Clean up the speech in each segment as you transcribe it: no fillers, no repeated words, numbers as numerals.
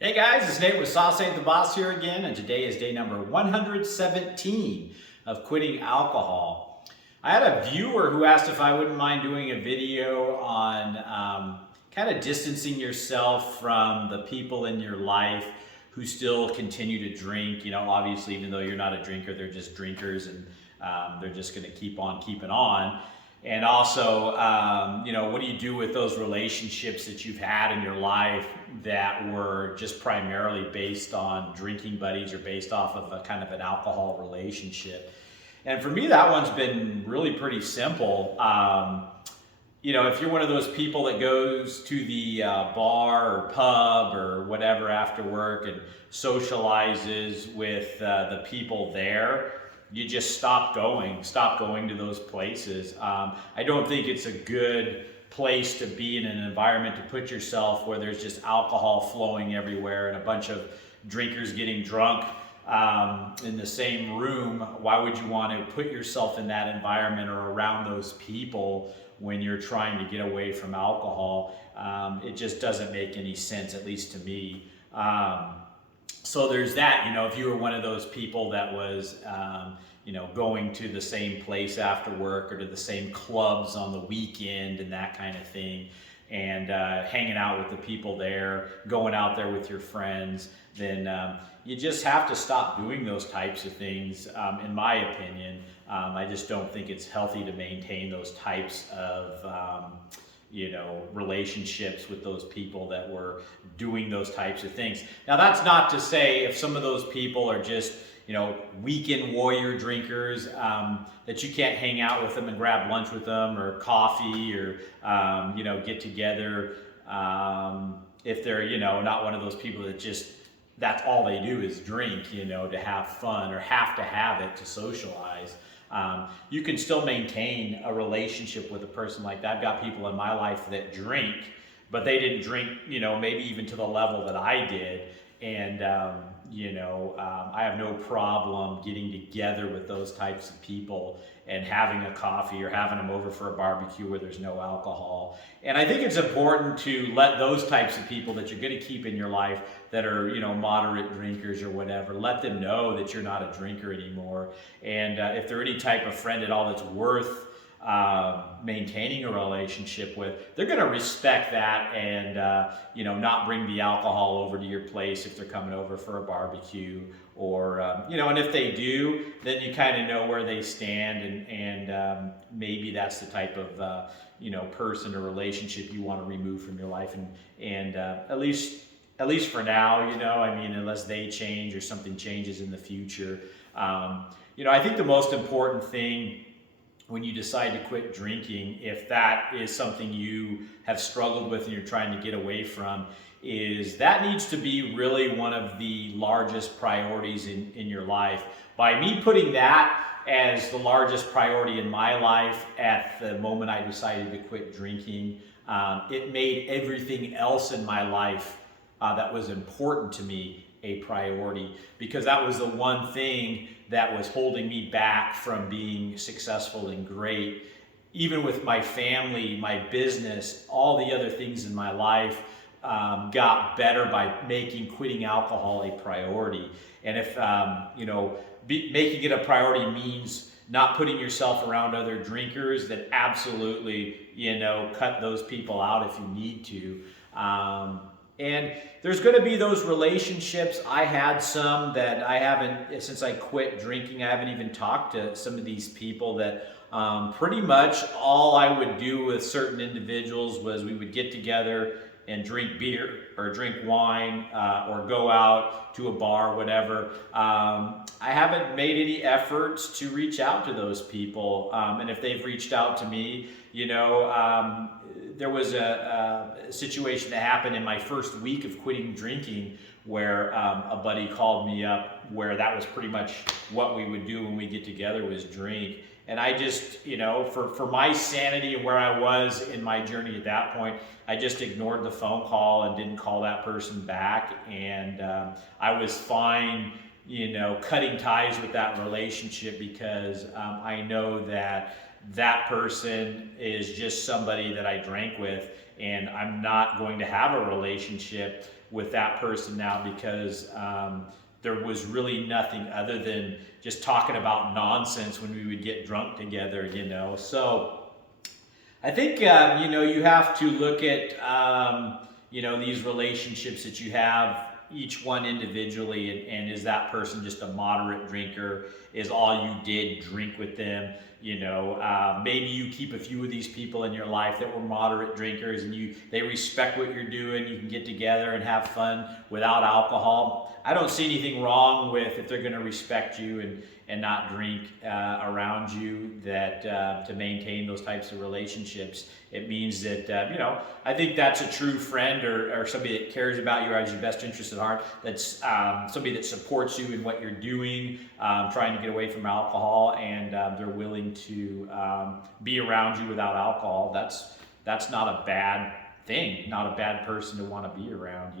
Hey guys, it's Nate with Sauce Ain't the Boss here again, and today is day number 117 of quitting alcohol. I had a viewer who asked if I wouldn't mind doing a video on kind of distancing yourself from the people in your life who still continue to drink. You know, obviously, even though you're not a drinker, they're just drinkers and they're just going to keep on keeping on. And also, what do you do with those relationships that you've had in your life that were just primarily based on drinking buddies or based off of a kind of an alcohol relationship? And for me, that one's been really pretty simple. If you're one of those people that goes to the bar or pub or whatever after work and socializes with the people there, you just stop going to those places. I don't think it's a good place to be in an environment to put yourself where there's just alcohol flowing everywhere and a bunch of drinkers getting drunk in the same room. Why would you want to put yourself in that environment or around those people when you're trying to get away from alcohol? It just doesn't make any sense, at least to me. So there's that. If you were one of those people that was, going to the same place after work or to the same clubs on the weekend and that kind of thing, and hanging out with the people there, going out there with your friends, then you just have to stop doing those types of things, in my opinion. I just don't think it's healthy to maintain those types of relationships with those people that were doing those types of things. Now, that's not to say if some of those people are just, weekend warrior drinkers, that you can't hang out with them and grab lunch with them or coffee or, get together. If they're, not one of those people that just, that's all they do is drink, to have fun or have to have it to socialize. You can still maintain a relationship with a person like that. I've got people in my life that drink, but they didn't drink, maybe even to the level that I did. And, I have no problem getting together with those types of people and having a coffee or having them over for a barbecue where there's no alcohol. And I think it's important to let those types of people that you're going to keep in your life that are, moderate drinkers or whatever, let them know that you're not a drinker anymore. And if they're any type of friend at all that's worth maintaining a relationship with, they're going to respect that and not bring the alcohol over to your place if they're coming over for a barbecue or and if they do, then you kind of know where they stand, and maybe that's the type of person or relationship you want to remove from your life, and at least for now, unless they change or something changes in the future. I think the most important thing when you decide to quit drinking, if that is something you have struggled with and you're trying to get away from, is that needs to be really one of the largest priorities in your life. By me putting that as the largest priority in my life at the moment I decided to quit drinking, it made everything else in my life that was important to me a priority, because that was the one thing that was holding me back from being successful and great. Even with my family, my business, all the other things in my life got better by making quitting alcohol a priority. And if making it a priority means not putting yourself around other drinkers, then absolutely, cut those people out if you need to. And there's going to be those relationships. I had some that I haven't, since I quit drinking, I haven't even talked to some of these people that pretty much all I would do with certain individuals was we would get together and drink beer or drink wine or go out to a bar, whatever. I haven't made any efforts to reach out to those people. And if they've reached out to me, there was a situation that happened in my first week of quitting drinking where a buddy called me up, where that was pretty much what we would do when we get together was drink. And I just, for my sanity and where I was in my journey at that point, I just ignored the phone call and didn't call that person back. And I was fine, cutting ties with that relationship, because I know that that person is just somebody that I drank with, and I'm not going to have a relationship with that person now because there was really nothing other than just talking about nonsense when we would get drunk together, you know. So I think, you have to look at, these relationships that you have, each one individually, and is that person just a moderate drinker? Is all you did drink with them? Maybe you keep a few of these people in your life that were moderate drinkers, and they respect what you're doing. You can get together and have fun without alcohol. I don't see anything wrong with if they're going to respect you and not drink around you, that to maintain those types of relationships. It means that, I think that's a true friend or somebody that cares about you or has your best interest at heart. That's somebody that supports you in what you're doing, trying to get away from alcohol, and they're willing to be around you without alcohol. That's not a bad thing, not a bad person to want to be around,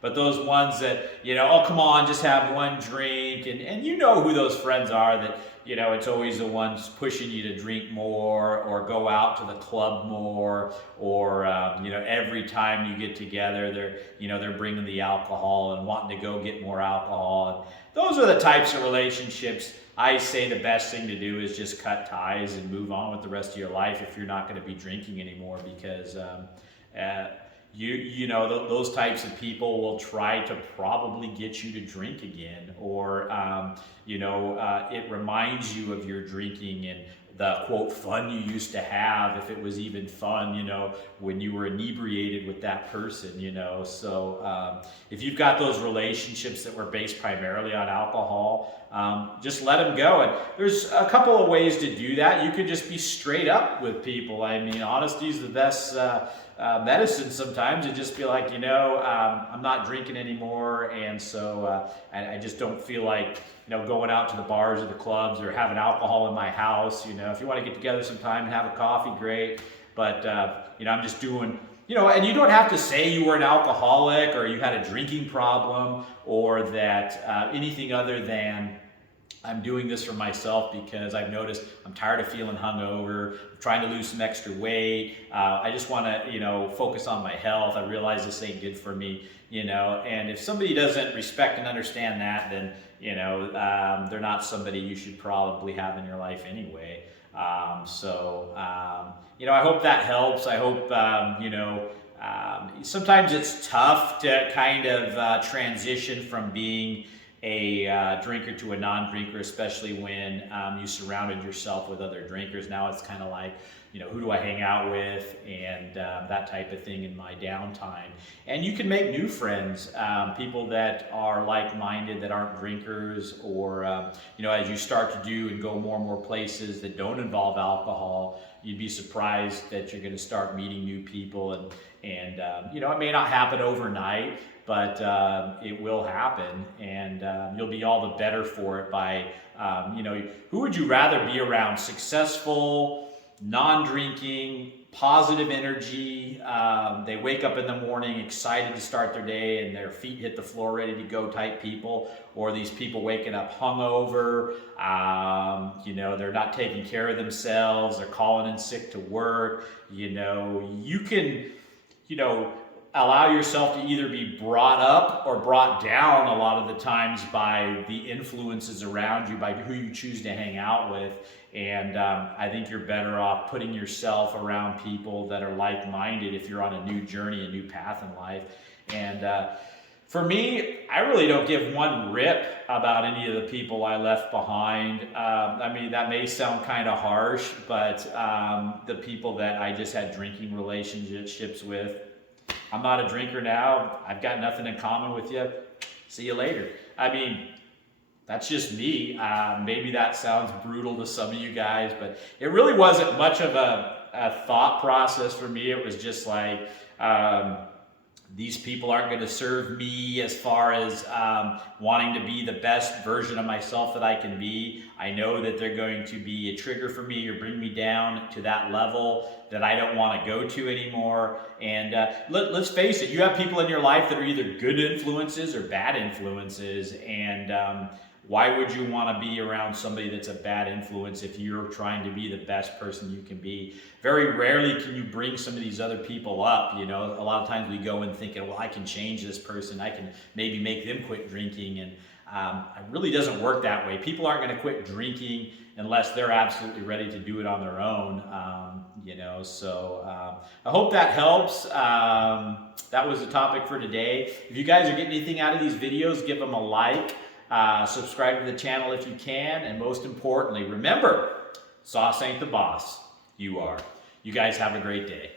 but those ones that, oh, come on, just have one drink, and you know who those friends are that, it's always the ones pushing you to drink more or go out to the club more, or, every time you get together, they're bringing the alcohol and wanting to go get more alcohol. And those are the types of relationships I say the best thing to do is just cut ties and move on with the rest of your life if you're not going to be drinking anymore, because those types of people will try to probably get you to drink again, or it reminds you of your drinking and the quote fun you used to have, if it was even fun, when you were inebriated with that person, So if you've got those relationships that were based primarily on alcohol, just let them go. And there's a couple of ways to do that. You could just be straight up with people. I mean, honesty is the best medicine sometimes, and just be like, I'm not drinking anymore, and so I just don't feel like going out to the bars or the clubs or having alcohol in my house. If you want to get together sometime and have a coffee, great, but I'm just doing, and you don't have to say you were an alcoholic or you had a drinking problem, or that anything other than I'm doing this for myself because I've noticed I'm tired of feeling hungover, I'm trying to lose some extra weight. I just want to, focus on my health. I realize this ain't good for me, and if somebody doesn't respect and understand that, then, they're not somebody you should probably have in your life anyway. I hope that helps. I hope, sometimes it's tough to kind of transition from being a drinker to a non-drinker, especially when you surrounded yourself with other drinkers. Now it's kind of like, who do I hang out with, and that type of thing in my downtime. And you can make new friends, people that are like-minded, that aren't drinkers, or as you start to do and go more and more places that don't involve alcohol, you'd be surprised that you're going to start meeting new people, and it may not happen overnight, but it will happen, and you'll be all the better for it by, who would you rather be around? Successful, non-drinking, positive energy, they wake up in the morning excited to start their day and their feet hit the floor ready to go type people, or these people waking up hungover, they're not taking care of themselves, they're calling in sick to work. You can, allow yourself to either be brought up or brought down a lot of the times by the influences around you, by who you choose to hang out with. And I think you're better off putting yourself around people that are like-minded if you're on a new journey, a new path in life. And for me, I really don't give one rip about any of the people I left behind. That may sound kind of harsh, but the people that I just had drinking relationships with, I'm not a drinker now. I've got nothing in common with you. See you later. That's just me. Maybe that sounds brutal to some of you guys, but it really wasn't much of a thought process for me. It was just like, these people aren't going to serve me as far as wanting to be the best version of myself that I can be. I know that they're going to be a trigger for me or bring me down to that level that I don't want to go to anymore. And let's face it, you have people in your life that are either good influences or bad influences. And Why would you want to be around somebody that's a bad influence if you're trying to be the best person you can be? Very rarely can you bring some of these other people up. You know, a lot of times we go in thinking, well, I can change this person. I can maybe make them quit drinking. And it really doesn't work that way. People aren't going to quit drinking unless they're absolutely ready to do it on their own. You know, so I hope that helps. That was the topic for today. If you guys are getting anything out of these videos, give them a like. Subscribe to the channel if you can, and most importantly, remember, sauce ain't the boss. You are. You guys have a great day.